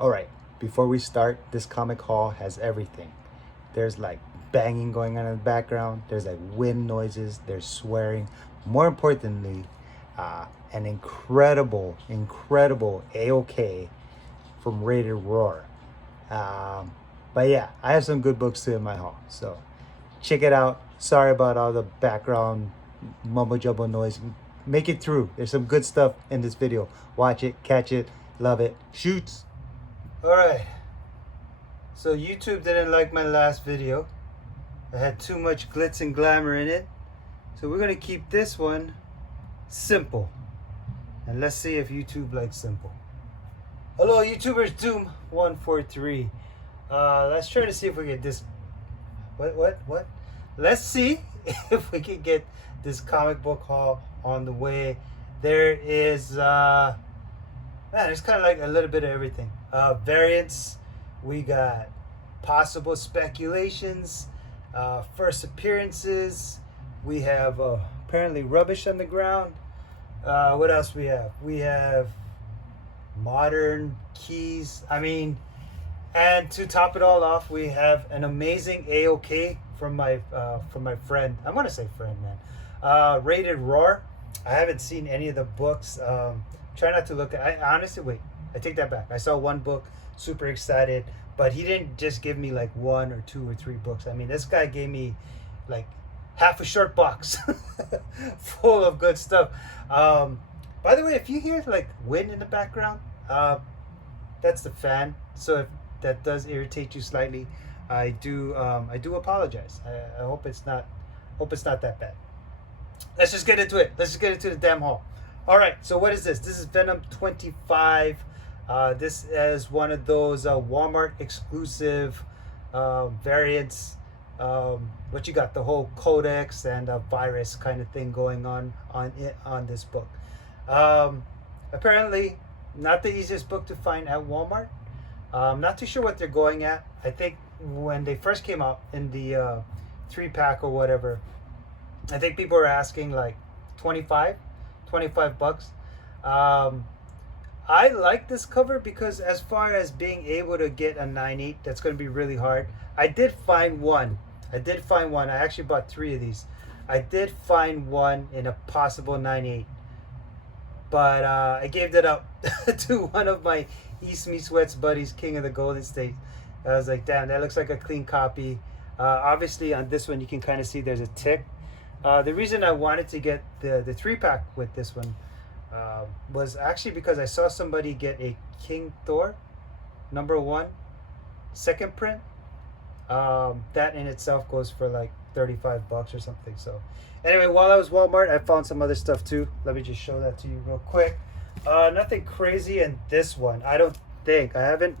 All right, before we start, this comic haul has everything. There's like banging going on in the background, there's like wind noises, there's swearing. More importantly, an incredible AOK from Rated Rawr. But yeah, I have some good books too in my haul, so check it out. Sorry about all the background mumbo jumbo noise. Make it through. There's some good stuff in this video. Watch it, catch it, love it. Shoots. All right. So YouTube didn't like my last video. I had too much glitz and glamour in it. So we're gonna keep this one simple. And let's see if YouTube likes simple. Hello YouTubers, Doom 143. Let's try to see if we get this. What? Let's see if we can get this comic book haul on the way. There is there's kind of like a little bit of everything. Variants, we got possible speculations, first appearances, we have apparently rubbish on the ground. What else we have? We have modern keys. And to top it all off, we have an amazing AOK from my friend. I want to say friend, man. Rated Rawr. I haven't seen any of the books. Try not to look at. I honestly wait. I take that back. I saw one book, super excited, but he didn't just give me like one or two or three books. This guy gave me like half a short box full of good stuff. By the way, if you hear like wind in the background, that's the fan. So if that does irritate you slightly, I do apologize. I hope it's not that bad. Let's just get into it. Let's just get into the damn haul. All right. So what is this? This is Venom 25. This is one of those Walmart exclusive variants. What you got? The whole codex and virus kind of thing going on this book. Apparently, not the easiest book to find at Walmart. Not too sure what they're going at. I think when they first came out in the 3-pack or whatever, I think people were asking like 25 bucks. I like this cover because as far as being able to get a 9.8, that's going to be really hard. I did find one. I actually bought 3 of these. I did find one in a possible 9.8. But I gave that up to one of my East Meets West buddies, King of the Golden State. I was like, damn, that looks like a clean copy. Obviously, on this one, you can kind of see there's a tick. The reason I wanted to get the 3-pack with this one was actually because I saw somebody get a King Thor #1 second print. That in itself goes for like 35 bucks or something. So anyway, while I was Walmart, I found some other stuff too. Let me just show that to you real quick. Nothing crazy in this one. I don't think. I haven't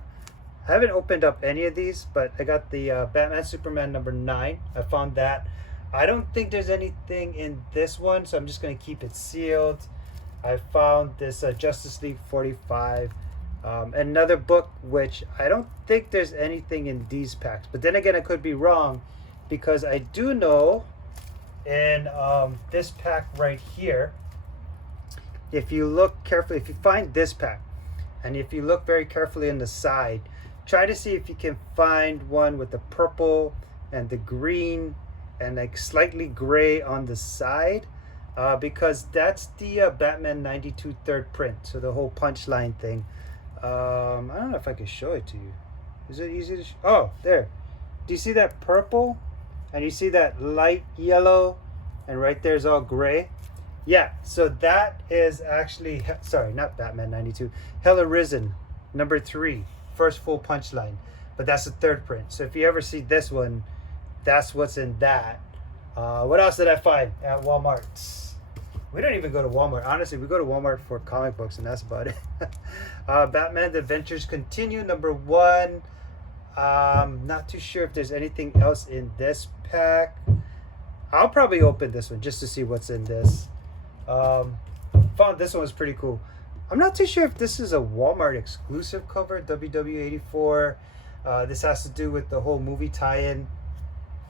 opened up any of these, but I got the Batman Superman #9. I found that. I don't think there's anything in this one, so I'm just going to keep it sealed. I found this Justice League 45. Another book, which I don't think there's anything in these packs. But then again, I could be wrong, because I do know in this pack right here, if you look carefully, if you find this pack, and if you look very carefully on the side, try to see if you can find one with the purple and the green and like slightly gray on the side, because that's the Batman 92 third print. So the whole punchline thing. I don't know if I can show it to you. Is it easy to oh, there. Do you see that purple? And you see that light yellow? And right there's all gray? Yeah, so that is actually, sorry, not Batman 92. Hell Arisen, #3. First full punchline. But that's the third print. So if you ever see this one, that's what's in that. What else did I find at Walmart? We don't even go to Walmart. Honestly, we go to Walmart for comic books, and that's about it. Batman The Adventures Continue, #1. Not too sure if there's anything else in this pack. I'll probably open this one just to see what's in this. Found this one was pretty cool. I'm not too sure if this is a Walmart exclusive cover, WW84. This has to do with the whole movie tie-in.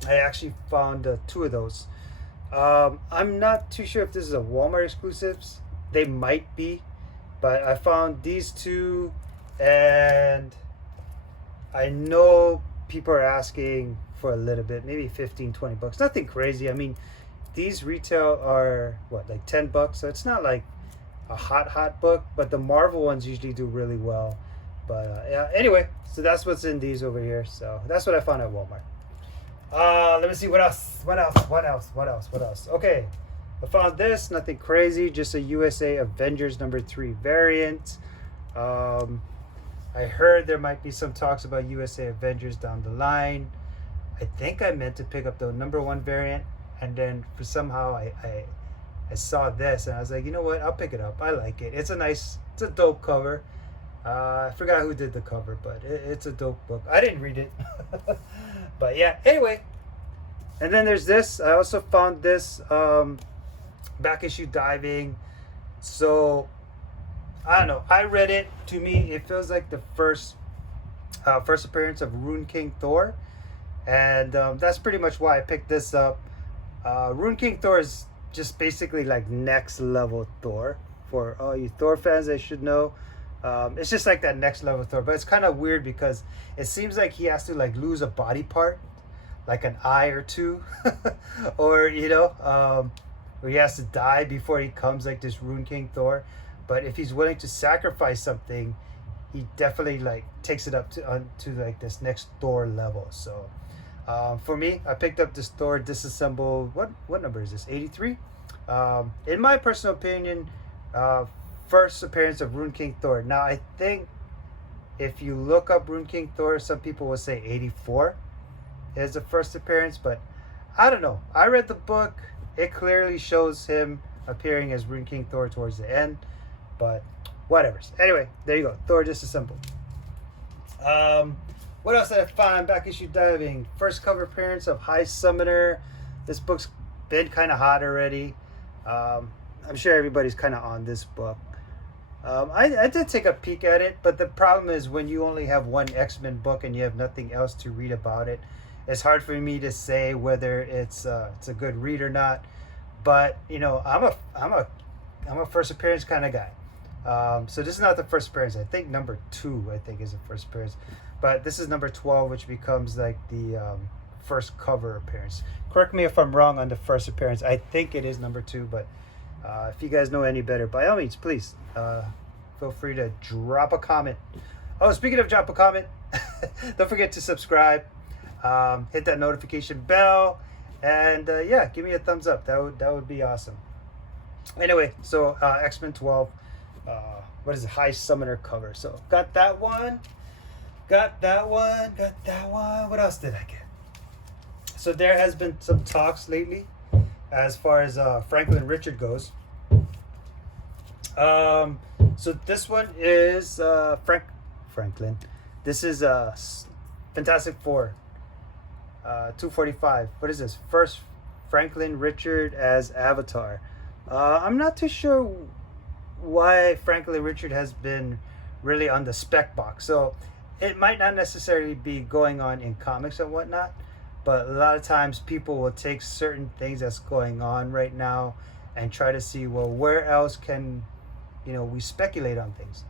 I actually found 2 of those. I'm not too sure if this is a Walmart exclusives. They might be, but I found these 2 And I know people are asking for a little bit, maybe 15-20 bucks, nothing crazy. I mean, these retail are what, like 10 bucks, so it's not like a hot book, but the Marvel ones usually do really well. But yeah, anyway, so that's what's in these over here. So that's what I found at Walmart. Let me see what else. Okay, I found this, nothing crazy, just a USA Avengers #3 variant. I heard there might be some talks about USA Avengers down the line. I think I meant to pick up the #1 variant, and then for somehow I saw this and I was like, you know what, I'll pick it up. I like it. It's a dope cover. I forgot who did the cover, but it's a dope book. I didn't read it. But yeah, anyway. And then there's this. I also found this back issue diving. So I don't know. I read it. To me, it feels like the first appearance of Rune King Thor, and that's pretty much why I picked this up. Rune King Thor is just basically like next level Thor. For all you Thor fans, they should know. It's just like that next level Thor, but it's kind of weird because it seems like he has to like lose a body part, like an eye or two, or where he has to die before he comes like this Rune King Thor. But if he's willing to sacrifice something, he definitely like takes it up to like this next Thor level. So for me, I picked up this Thor disassembled. What number is this? 83. In my personal opinion, first appearance of Rune King Thor. Now I think if you look up Rune King Thor, some people will say 84 is the first appearance, but I don't know. I read the book. It clearly shows him appearing as Rune King Thor towards the end, but whatever. Anyway, there you go. Thor disassembled. What else did I find? Back issue diving. First cover appearance of High Summoner. This book's been kind of hot already. I'm sure everybody's kind of on this book. I did take a peek at it, but the problem is when you only have one X-Men book and you have nothing else to read about it, it's hard for me to say whether it's a good read or not. But I'm a first appearance kind of guy. So this is not the first appearance. I think #2 I think is the first appearance, but this is #12, which becomes like the first cover appearance. Correct me if I'm wrong on the first appearance. I think it is #2, but if you guys know any better, by all means, please feel free to drop a comment. Oh, speaking of drop a comment, don't forget to subscribe, hit that notification bell, and yeah, give me a thumbs up. That would be awesome. Anyway, so X-Men 12, what is it? High Summoner cover. So got that one. What else did I get? So there has been some talks lately as far as Franklin Richard goes. So this one is Franklin. This is Fantastic Four 245. What is this? First Franklin Richard as Avatar. I'm not too sure why Franklin Richard has been really on the spec box. So it might not necessarily be going on in comics and whatnot, but a lot of times people will take certain things that's going on right now and try to see, well, where else can we speculate on things.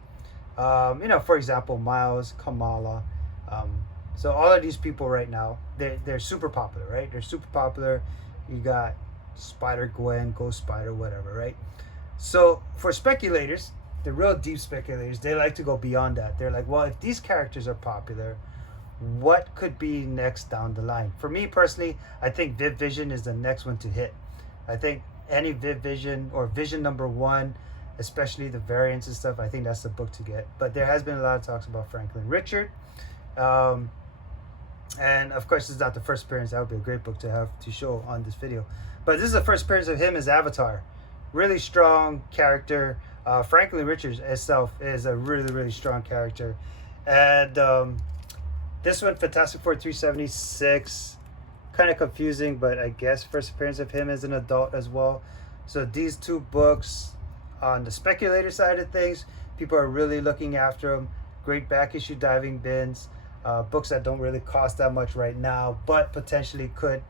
For example, Miles, Kamala. So all of these people right now, they're super popular, right? They're super popular. You got Spider-Gwen, Ghost Spider, whatever, right? So for speculators, the real deep speculators, they like to go beyond that. They're like, well, if these characters are popular, what could be next down the line? For me personally, I think Viv Vision is the next one to hit. I think any Viv Vision or Vision #1, especially the variants and stuff, I think that's the book to get. But there has been a lot of talks about Franklin Richard. And of course, this is not the first appearance. That would be a great book to have to show on this video. But this is the first appearance of him as Avatar. Really strong character. Franklin Richards itself is a really, really strong character. And this one, Fantastic Four 376, kind of confusing, but I guess first appearance of him as an adult as well. So these two books, on the speculator side of things, people are really looking after them. Great back issue diving bins. Books that don't really cost that much right now, but potentially could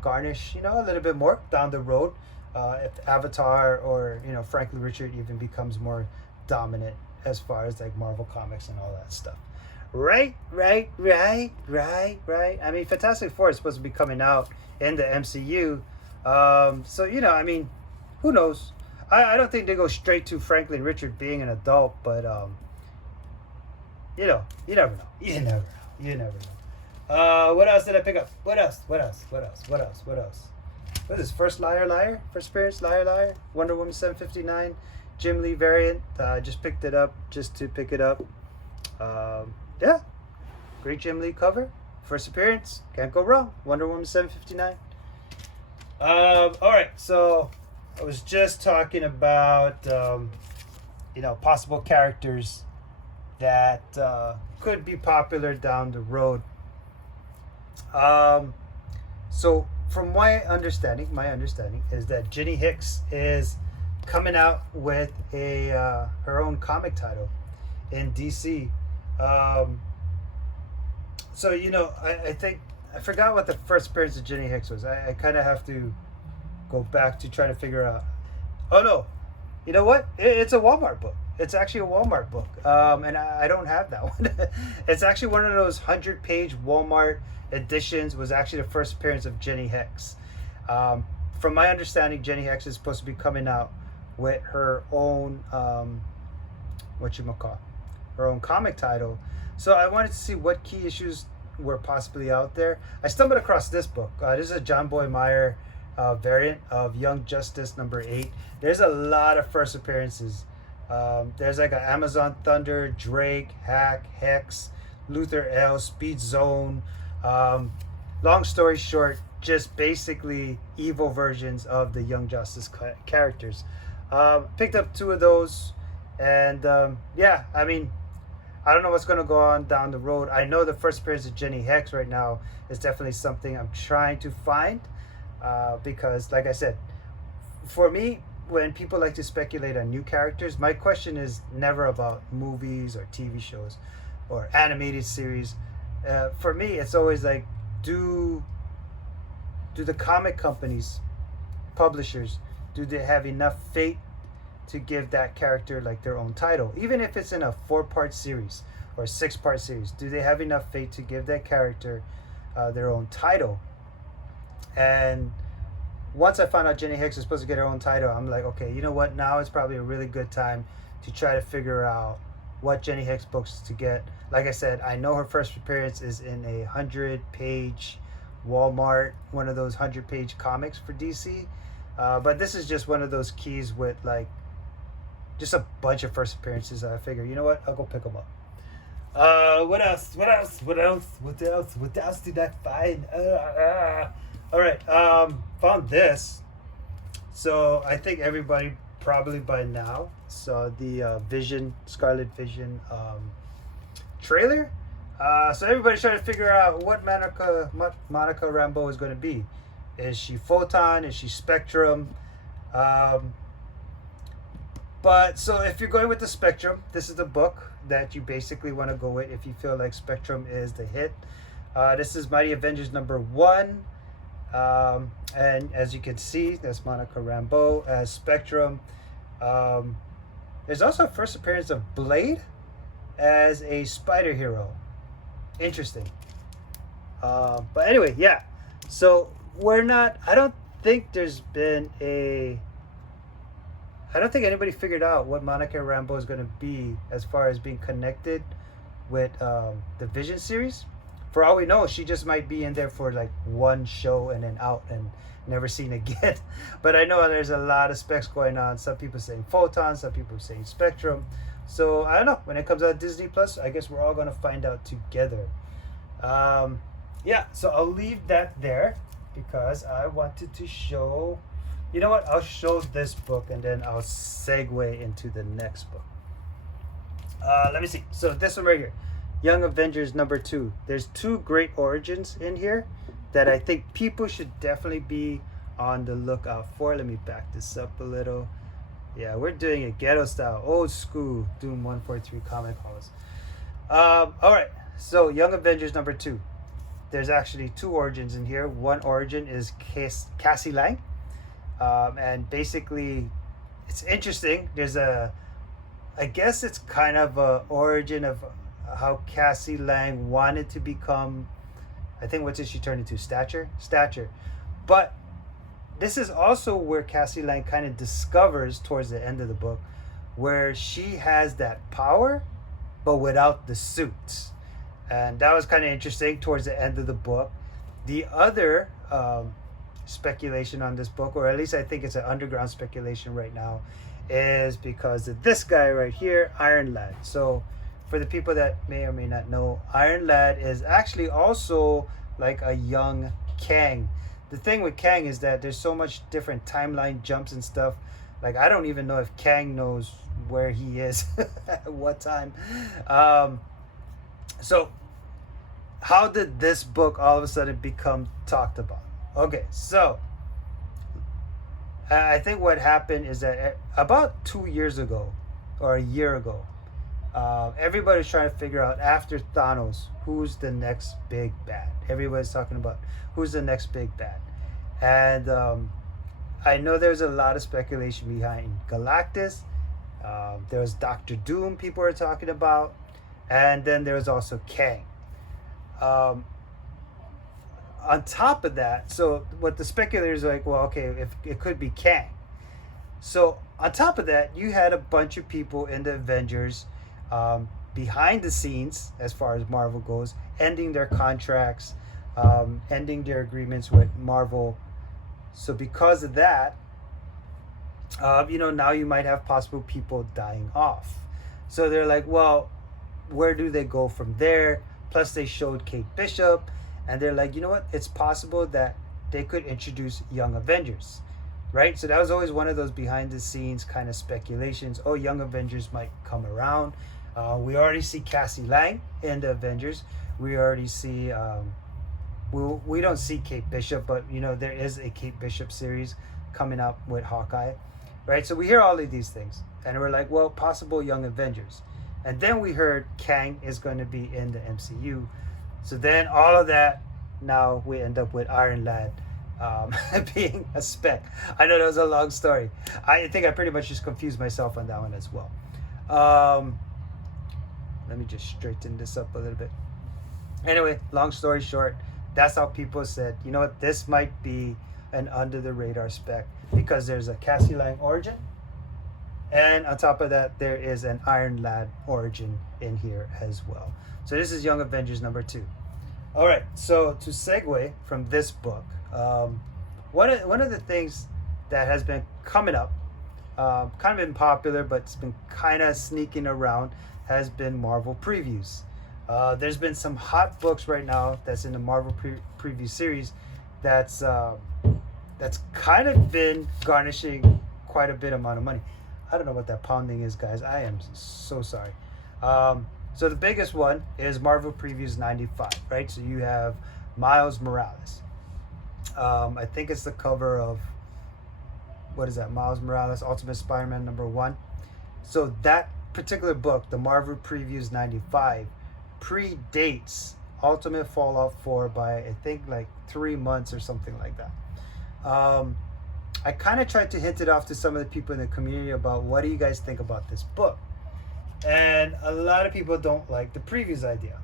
garnish, a little bit more down the road if Avatar or Franklin Richard even becomes more dominant as far as like Marvel Comics and all that stuff. Right. I mean, Fantastic Four is supposed to be coming out in the MCU. So, you know, I mean, who knows? I don't think they go straight to Franklin Richard being an adult, but, you know, you never know. You never know. What else did I pick up? What else? What is this? First appearance, Liar. Wonder Woman 759. Jim Lee variant. Just picked it up just to pick it up. Yeah. Great Jim Lee cover. First appearance. Can't go wrong. Wonder Woman 759. Alright, so I was just talking about you know, possible characters that could be popular down the road. So from my understanding is that Ginny Hicks is coming out with a her own comic title in DC. So, you know, I think I forgot what the first appearance of Ginny Hicks was. I kind of have to go back to try to figure out. Oh no, you know what? It's a Walmart book. It's actually a Walmart book, and I don't have that one. It's actually one of those 100-page Walmart editions. Was actually the first appearance of Ginny Hicks. From my understanding, Ginny Hicks is supposed to be coming out with her own her own comic title. So I wanted to see what key issues were possibly out there. I stumbled across this book. This is a John Boy Meyer variant of Young Justice number 8. There's a lot of first appearances. There's like an Amazon Thunder, Drake, Hack, Hex, Luther L, Speed Zone. Long story short, just basically evil versions of the Young Justice characters. Picked up 2 of those, and yeah, I mean, I don't know what's going to go on down the road. I know the first appearance of Ginny Hicks right now is definitely something I'm trying to find, because like I said, for me, when people like to speculate on new characters, my question is never about movies or TV shows or animated series. For me, it's always like, do the comic companies, publishers, do they have enough faith to give that character like their own title? Even if it's in a 4-part series or 6-part series, do they have enough faith to give that character their own title? And once I found out Ginny Hicks is supposed to get her own title, I'm like, okay, you know what? Now it's probably a really good time to try to figure out what Ginny Hicks books to get. Like I said, I know her first appearance is in a 100-page Walmart, one of those 100-page comics for DC. But this is just one of those keys with like just a bunch of first appearances. I figure, you know what? I'll go pick them up. What else did I find? All right. Found this. So I think everybody probably by now saw the Scarlet Vision trailer. So everybody's trying to figure out what Monica Rambeau is going to be. Is she Photon? Is she Spectrum? But so if you're going with the Spectrum, this is the book that you basically want to go with if you feel like Spectrum is the hit. This is Mighty Avengers number 1. And as you can see, that's Monica Rambeau as Spectrum. There's also a first appearance of Blade as a spider hero. Interesting. But anyway, yeah. So I don't think anybody figured out what Monica Rambeau is going to be as far as being connected with the Vision series. For all we know, she just might be in there for like one show and then out and never seen again. But I know there's a lot of specs going on. Some people saying Photon, some people saying Spectrum. So I don't know. When it comes out Disney Plus, I guess we're all going to find out together. Yeah, so I'll leave that there because I wanted to show. You know what? I'll show this book and then I'll segue into the next book. Let me see. So this one right here, Young Avengers number 2. There's 2 great origins in here that I think people should definitely be on the lookout for. Let me back this up a little. Yeah, we're doing it ghetto style, old school Doom 143 comic halls. All right. So Young Avengers number 2. There's actually 2 origins in here. One origin is Cassie Lang. And basically, it's interesting. There's a I guess it's kind of a origin of how Cassie Lang wanted to become. I think what did she turn into? Stature. But this is also where Cassie Lang kind of discovers towards the end of the book where she has that power, but without the suits. And that was kind of interesting towards the end of the book. The other speculation on this book, or at least I think it's an underground speculation right now, is because of this guy right here, Iron Lad. So for the people that may or may not know, Iron Lad is actually also like a young Kang. The thing with Kang is that there's so much different timeline jumps and stuff. Like, I don't even know if Kang knows where he is at what time. So how did this book all of a sudden become talked about? Okay, so I think what happened is that about 2 years ago or a year ago, everybody's trying to figure out, after Thanos, who's the next big bad. Everybody's talking about who's the next big bad. And I know there's a lot of speculation behind Galactus. There was Doctor Doom people are talking about. And then there was also Kang. On top of that, so what the speculators are like, well, okay, if it could be Kang. So on top of that, you had a bunch of people in the Avengers behind the scenes, as far as Marvel goes, ending their contracts, ending their agreements with Marvel. So because of that, now you might have possible people dying off. So they're like, well, where do they go from there? Plus they showed Kate Bishop, and they're like, you know what? It's possible that they could introduce Young Avengers, right? So that was always one of those behind the scenes kind of speculations. Oh, Young Avengers might come around. We already see Cassie Lang in the Avengers. We already see, we don't see Kate Bishop, but there is a Kate Bishop series coming up with Hawkeye, right? So we hear all of these things, and we're like, well, possible Young Avengers. And then we heard Kang is going to be in the MCU. So then all of that, now we end up with Iron Lad being a spec. I know that was a long story. I think I pretty much just confused myself on that one as well. Let me just straighten this up a little bit. Anyway, long story short, that's how people said, you know what, this might be an under the radar spec because there's a Cassie Lang origin. And on top of that, there is an Iron Lad origin in here as well. So this is Young Avengers number 2. All right, so to segue from this book, one of the things that has been coming up, kind of been popular, but it's been kind of sneaking around, has been Marvel previews. There's been some hot books right now that's in the Marvel preview series that's kind of been garnishing quite a bit amount of money. I don't know what that pounding is, guys. I am so sorry. So the biggest one is Marvel Previews 95, right? So you have Miles Morales. I think it's the cover of, what is that? Miles Morales, Ultimate Spider-Man #1. So that particular book, the Marvel Previews 95, predates Ultimate Fallout 4 by, I think, like 3 months or something like that. I kind of tried to hint it off to some of the people in the community about, what do you guys think about this book? And a lot of people don't like the previews idea.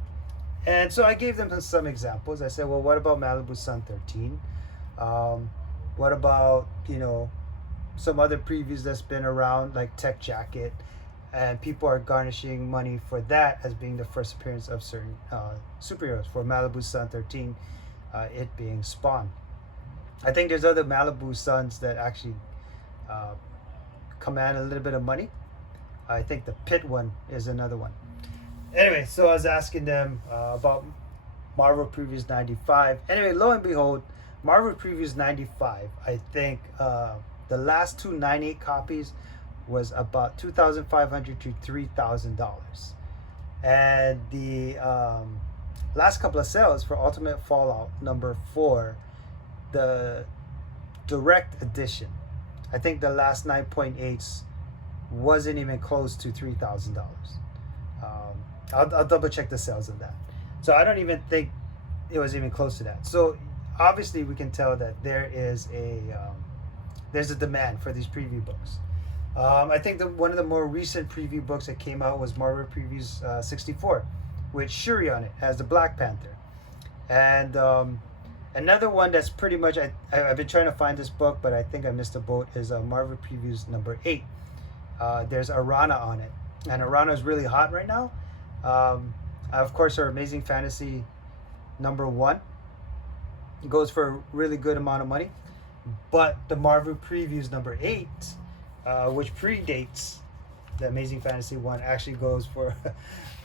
And so I gave them some examples. I said, well, what about Malibu Sun 13? What about, some other previews that's been around, like Tech Jacket? And people are garnishing money for that as being the first appearance of certain superheroes. For Malibu Sun 13, it being Spawn. I think there's other Malibu Suns that actually command a little bit of money. I think the Pit one is another one. Anyway, so I was asking them about Marvel Previews 95. Anyway, lo and behold, Marvel Previews 95, I think the last 2 98 copies was about $2,500 to $3,000. And the last couple of sales for Ultimate Fallout #4, the direct edition, I think the last 9.8s wasn't even close to $3,000. I'll double check the sales of that. So I don't even think it was even close to that. So obviously we can tell that there's a demand for these preview books. I think one of the more recent preview books that came out was Marvel Previews 64, with Shuri on it as the Black Panther. And another one that's pretty much, I've been trying to find this book, but I think I missed the boat, is Marvel Previews number 8. There's Arana on it. And Arana is really hot right now. Of course, her Amazing Fantasy number 1 goes for a really good amount of money. But the Marvel Previews number 8, which predates the Amazing Fantasy 1, actually goes for...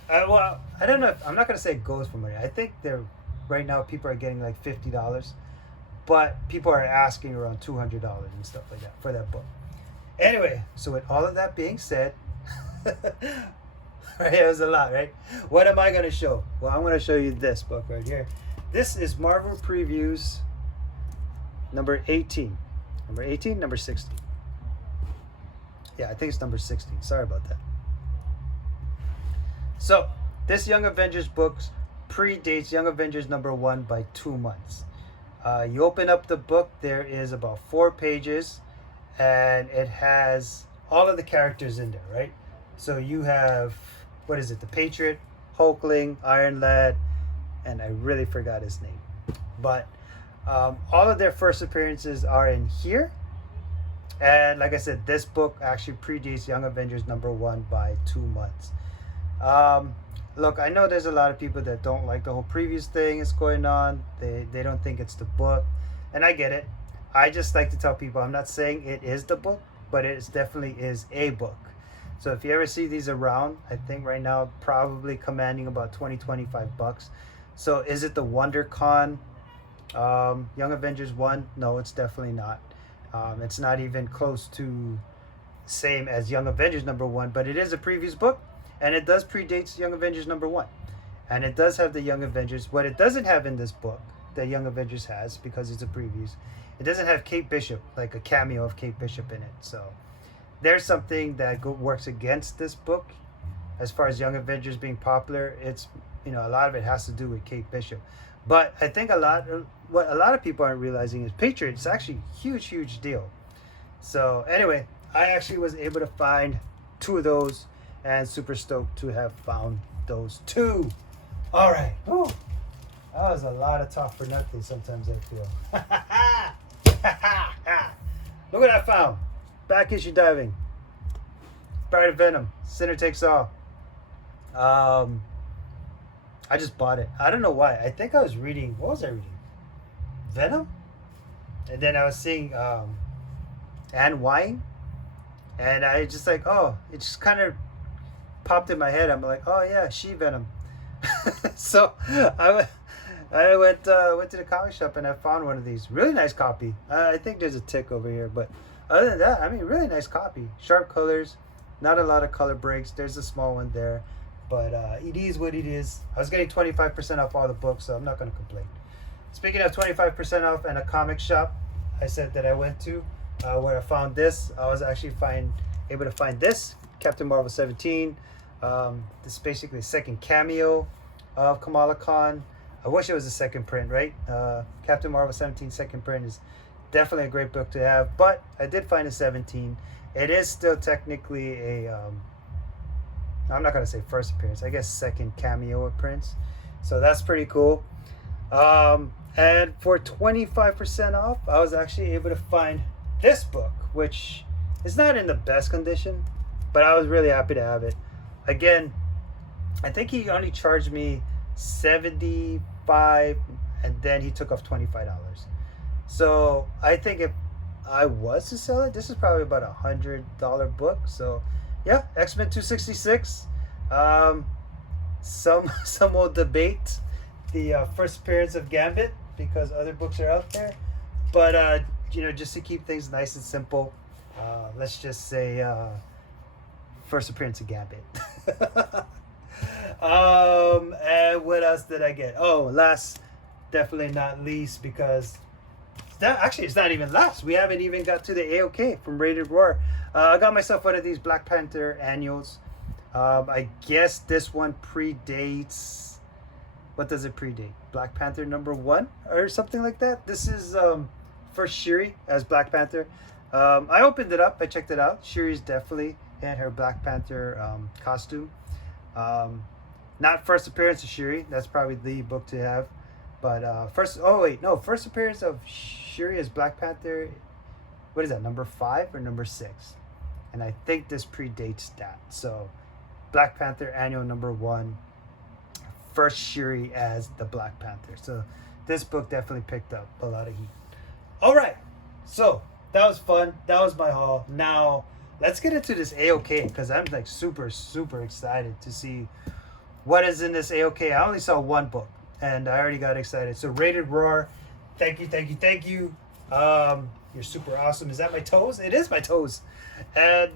well, I don't know. I'm not going to say it goes for money. I think right now people are getting like $50. But people are asking around $200 and stuff like that for that book. Anyway, so with all of that being said... right, it was a lot, right? What am I going to show? Well, I'm going to show you this book right here. This is Marvel Previews number 18. Number 18, number 16. Yeah, I think it's number 16. Sorry about that. So, this Young Avengers book predates Young Avengers number 1 by 2 months. You open up the book, there is about 4 pages, and it has all of the characters in there, right? So you have, what is it, the Patriot, Hulkling, Iron Lad, and I really forgot his name. But all of their first appearances are in here. And like I said, this book actually predates Young Avengers number 1 by 2 months. Look, I know there's a lot of people that don't like the whole previous thing that's going on. They don't think it's the book. And I get it. I just like to tell people, I'm not saying it is the book, but it definitely is a book. So if you ever see these around, I think right now probably commanding about $20-25. So is it the WonderCon Young Avengers 1? No, it's definitely not. It's not even close to same as Young Avengers number 1, but it is a previous book, and it does predate Young Avengers number 1. And it does have the Young Avengers. What it doesn't have in this book that Young Avengers has, because it's a previews, it doesn't have Kate Bishop, like a cameo of Kate Bishop in it. So there's something that works against this book as far as Young Avengers being popular. It's, you know, a lot of it has to do with Kate Bishop. But I think what a lot of people aren't realizing is Patriot is actually a huge deal. So anyway, I actually was able to find 2 of those, and super stoked to have found those 2. All right. Whew. That was a lot of talk for nothing sometimes, I feel. Look what I found. Back issue diving. Bride of Venom. Sinner Takes All. I just bought it. I don't know why. I think I was reading. What was I reading? Venom? And then I was seeing Anne Wine. And I just like, oh, it just kind of popped in my head. I'm like, oh yeah, She-Venom. So I went to the comic shop and I found one of these. Really nice copy. I think there's a tick over here, but other than that, I mean, really nice copy. Sharp colors, not a lot of color breaks. There's a small one there, but it is what it is. I was getting 25% off all the books, so I'm not going to complain. Speaking of 25% off and a comic shop, I said that I went to where I found this. I was actually able to find this Captain Marvel 17. This is basically the second cameo of Kamala Khan. I wish it was a second print, right? Captain Marvel 17 second print is definitely a great book to have, but I did find a 17. It is still technically a, I'm not going to say first appearance, I guess second cameo appearance. So that's pretty cool. And for 25% off, I was actually able to find this book, which is not in the best condition, but I was really happy to have it. Again, I think he only charged me $75, and then he took off $25. So I think if I was to sell it, this is probably about $100 book. So yeah, X-Men 266. Some will debate the first appearance of Gambit because other books are out there, but you know, just to keep things nice and simple, let's just say first appearance of Gambit. And what else did I get? Oh, last, definitely not least, because actually it's not even last. We haven't even got to the AOK from Rated Rawr. I got myself one of these Black Panther annuals. I guess this one predates, what does it predate? Black Panther number 1 or something like that. This is first Shuri as Black Panther. I opened it up. I checked it out. Shuri's definitely in her Black Panther costume. Not first appearance of Shuri. That's probably the book to have. But first, oh wait, no, first appearance of Shuri as Black Panther. What is that? Number 5 or number 6? And I think this predates that. So, Black Panther annual number 1. First Shuri as the Black Panther. So, this book definitely picked up a lot of heat. All right, so that was fun. That was my haul. Now let's get into this AOK because I'm like super excited to see what is in this AOK. I only saw one book and I already got excited. So Rated Rawr, thank you. You're super awesome. Is that my toes? It is my toes. And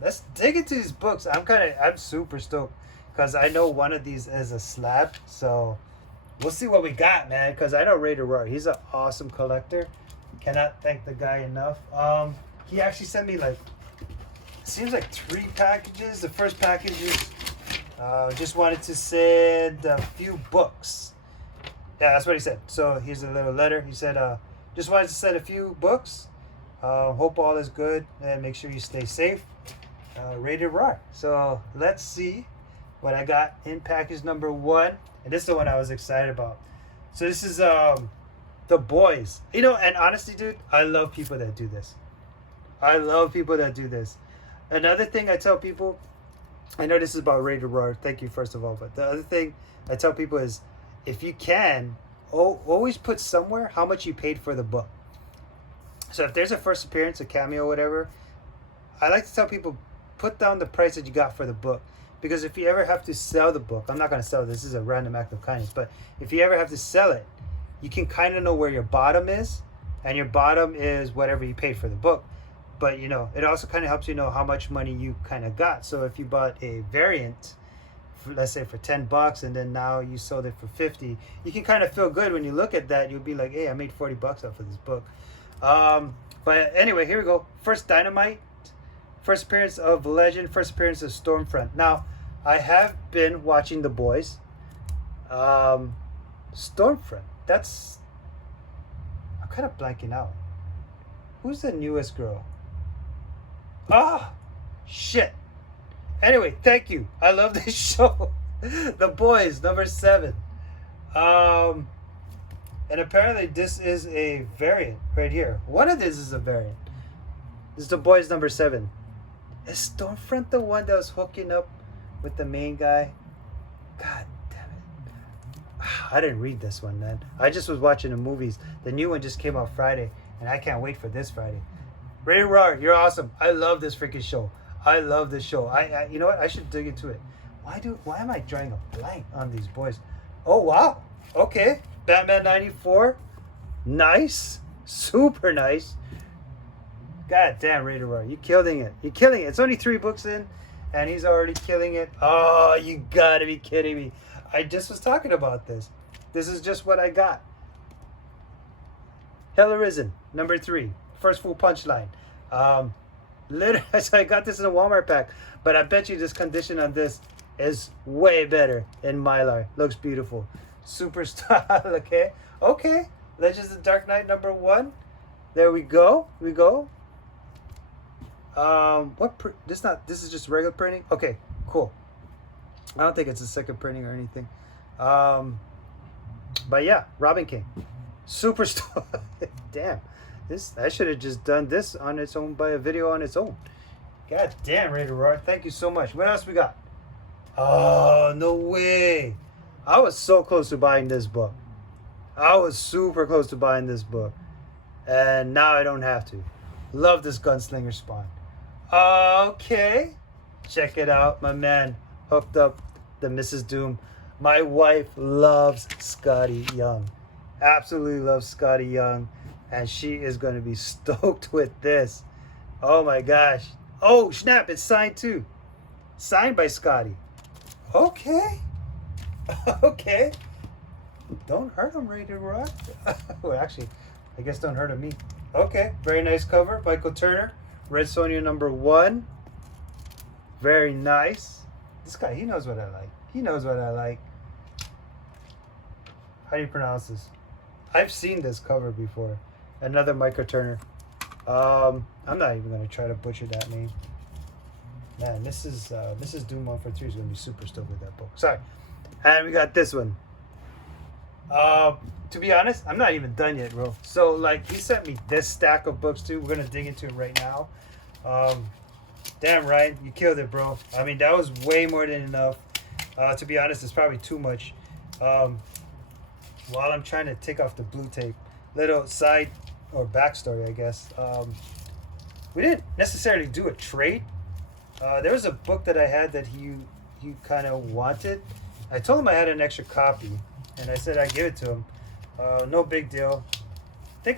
let's dig into these books. I'm super stoked because I know one of these is a slab. So we'll see what we got, man. Because I know Rated Rawr. He's an awesome collector. Cannot thank the guy enough. He actually sent me like, seems like 3 packages. The first package is just wanted to send a few books. Yeah, that's what he said. So here's a little letter. He said, just wanted to send a few books. Hope all is good and make sure you stay safe. Rated Rawr. So let's see what I got in package number 1. And this is the one I was excited about. So this is The Boys. You know, and honestly, dude, I love people that do this. Another thing I tell people, I know this is about Rated Rawr. Thank you, first of all. But the other thing I tell people is, if you can, always put somewhere how much you paid for the book. So if there's a first appearance, a cameo, whatever, I like to tell people, put down the price that you got for the book. Because if you ever have to sell the book, I'm not going to sell this is a random act of kindness, but if you ever have to sell it, you can kind of know where your bottom is, and your bottom is whatever you paid for the book. But, you know, it also kind of helps you know how much money you kind of got. So if you bought a variant, for, let's say for $10, and then now you sold it for 50, you can kind of feel good when you look at that. You'll be like, hey, I made $40 off of this book. But anyway, here we go. First Dynamite, first appearance of Legend, first appearance of Stormfront. Now, I have been watching The Boys. Stormfront. That's, I'm kind of blanking out. Who's the newest girl? Ah, shit. Anyway, thank you. I love this show. The Boys, number 7. And apparently this is a variant right here. One of this is a variant. This is The Boys, number 7. Is Stormfront the one that was hooking up with the main guy? God damn it. I didn't read this one, man. I just was watching the movies. The new one just came out Friday, and I can't wait for this Friday. Rated Rawr, you're awesome. I love this freaking show. I love this show. I you know what? I should dig into it. Why am I drawing a blank on these boys? Oh, wow. Okay. Batman 94. Nice. Super nice. God damn, Rated Rawr. You're killing it. You're killing it. It's only 3 books in, and he's already killing it. Oh, you gotta be kidding me. I just was talking about this. This is just what I got. Hell Arisen, number 3. First full punchline. Literally, so I got this in a Walmart pack, but I bet you this condition on this is way better in Mylar. Looks beautiful. Super style, okay? Okay. Legends of the Dark Knight, number 1. There we go. This is just regular printing. Okay, cool. I don't think it's a second printing or anything. But yeah, Robin King, Superstar. Damn, I should have just done this on its own by a video on its own. God damn, Rated Rawr. Thank you so much. What else we got? Oh, no way. I was so close to buying this book. I was super close to buying this book. And now I don't have to. Love this Gunslinger Spawn. Okay. Check it out. My man hooked up the Mrs. Doom. My wife loves Scotty Young. Absolutely loves Scotty Young. And she is going to be stoked with this. Oh my gosh. Oh, snap. It's signed too. Signed by Scotty. Okay. Okay. Don't hurt him, Rated Rawr. Well, actually, I guess don't hurt him me. Okay. Very nice cover. Michael Turner. Red Sonja, number 1. Very nice. This guy, he knows what I like. He knows what I like. How do you pronounce this? I've seen this cover before. Another Michael Turner. I'm not even gonna try to butcher that name. Man, this is Doom 143 is gonna be super stupid, that book. Sorry. And we got this one. To be honest, I'm not even done yet, bro. So like, he sent me this stack of books too. We're gonna dig into it right now. Damn, Ryan, you killed it, bro. I mean, that was way more than enough. To be honest, it's probably too much. While I'm trying to take off the blue tape, little side or backstory, I guess. We didn't necessarily do a trade. There was a book that I had that he kind of wanted. I told him I had an extra copy, and I said I'd give it to him. No big deal. I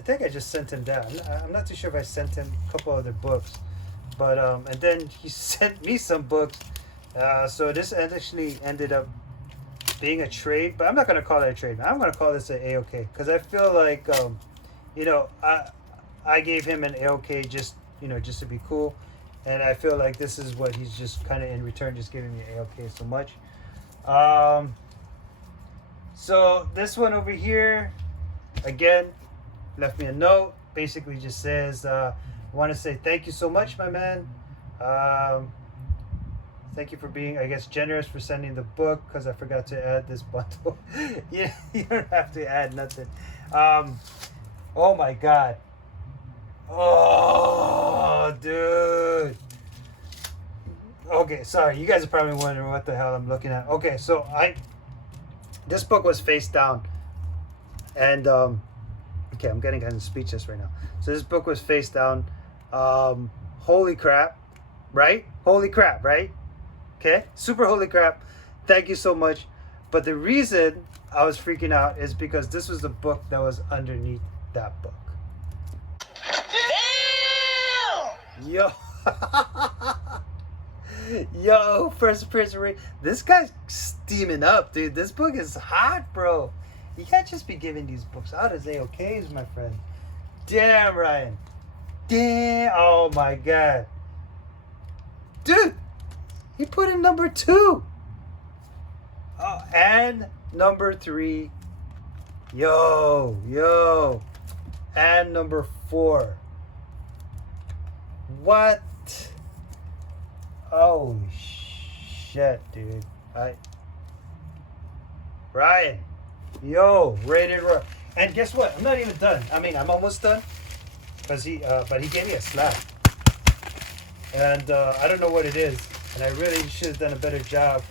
think I just sent him down. I'm not too sure if I sent him a couple other books, but and then he sent me some books. So this actually ended up being a trade, but I'm not gonna call it a trade. I'm gonna call this an AOK because I feel like you know, I gave him an AOK just to be cool, and I feel like this is what he's just kind of in return, just giving me an AOK so much. So this one over here, again, left me a note. Basically, just says, "I want to say thank you so much, my man. Thank you for being, I guess, generous for sending the book because I forgot to add this bundle." Yeah, you don't have to add nothing. Oh my God. Oh, dude. Okay, sorry. You guys are probably wondering what the hell I'm looking at. Okay, so this book was face down, and okay, I'm getting kind of speechless right now. So this book was face down. Holy crap, right? Holy crap, right? Okay, super holy crap. Thank you so much. But the reason I was freaking out is because this was the book that was underneath that book. Damn! Yo. Yo, first person rate. This guy's steaming up, dude. This book is hot, bro. You can't just be giving these books out as AOKs, my friend. Damn, Ryan. Damn. Oh my God. Dude, he put in number 2. Oh, and number 3. Yo. And number 4. What? Oh shit, dude. Ryan. Yo, Rated Rawr. And guess what? I'm not even done. I mean, I'm almost done. But he gave me a slap. And I don't know what it is. And I really should have done a better job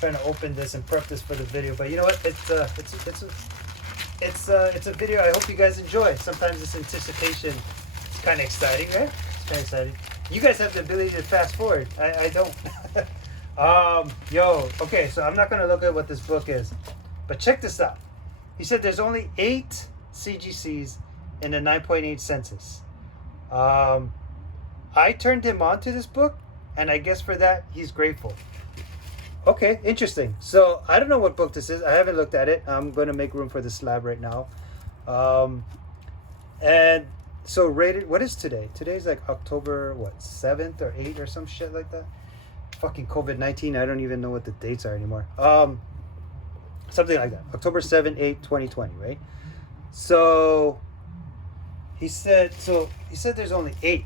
trying to open this and prep this for the video. But you know what? It's a video I hope you guys enjoy. Sometimes this anticipation is kind of exciting, right? It's kind of exciting. You guys have the ability to fast forward. I don't. Yo, okay, so I'm not going to look at what this book is. But check this out. He said there's only 8 CGCs in the 9.8 census. I turned him on to this book, and I guess for that, he's grateful. Okay, interesting. So, I don't know what book this is. I haven't looked at it. I'm going to make room for the slab right now. And so, rated, what is today? Today's like October, 7th or 8th or some shit like that? Fucking COVID-19. I don't even know what the dates are anymore. Something like that. October 7th, 8th, 2020, right? So, he said there's only 8.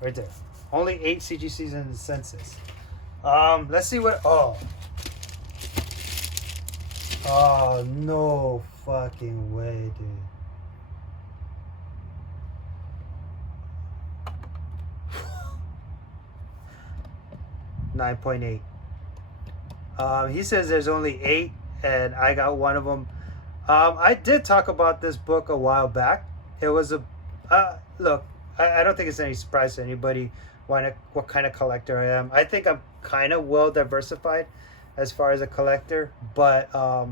Right there. Only 8 CGCs in the census. Let's see what. Oh, no fucking way, dude. $9.8. He says there's only 8, and I got one of them. I did talk about this book a while back. It was a look. I don't think it's any surprise to anybody what kind of collector I am. I think I'm kind of well diversified as far as a collector, but I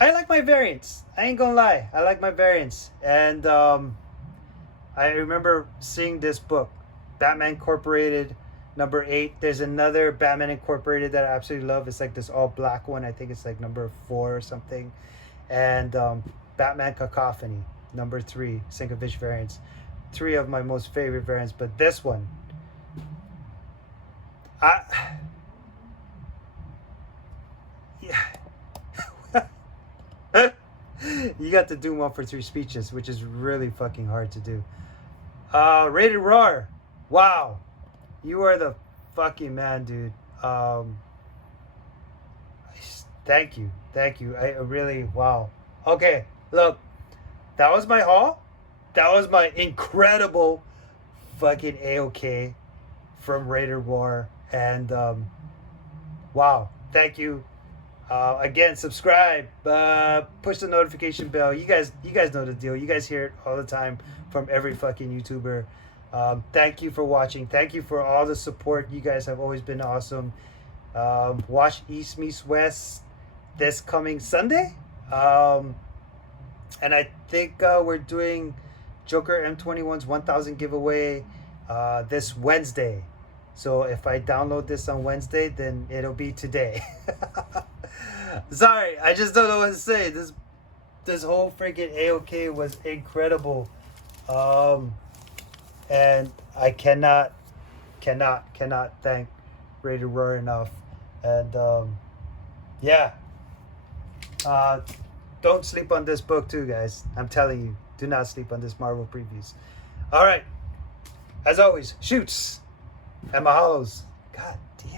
like my variants. I ain't gonna lie, I like my variants. And I remember seeing this book, Batman Incorporated, number 8. There's another Batman Incorporated that I absolutely love. It's like this all black one. I think it's like number 4 or something. And Batman Cacophony, number 3, Sinkovich variants. 3 of my most favorite variants, but this one, got to do 1 for 3 speeches, which is really fucking hard to do. Rated Rawr. Wow. You are the fucking man, dude. Thank you. Thank you. I really, wow. Okay, look. That was my haul. That was my incredible fucking AOK from Rated Rawr. And, wow. Thank you. Again, subscribe, push the notification bell. You guys know the deal. You guys hear it all the time from every fucking YouTuber. Thank you for watching. Thank you for all the support. You guys have always been awesome. Watch East Meets West this coming Sunday. And I think we're doing Joker M21's 1000 giveaway this Wednesday. So if I download this on Wednesday, then it'll be today. Sorry, I just don't know what to say. This whole freaking AOK was incredible. And I cannot thank Rated Rawr enough. And yeah. Don't sleep on this book too, guys. I'm telling you, do not sleep on this Marvel previews. All right. As always, shoots and mahalos. God damn.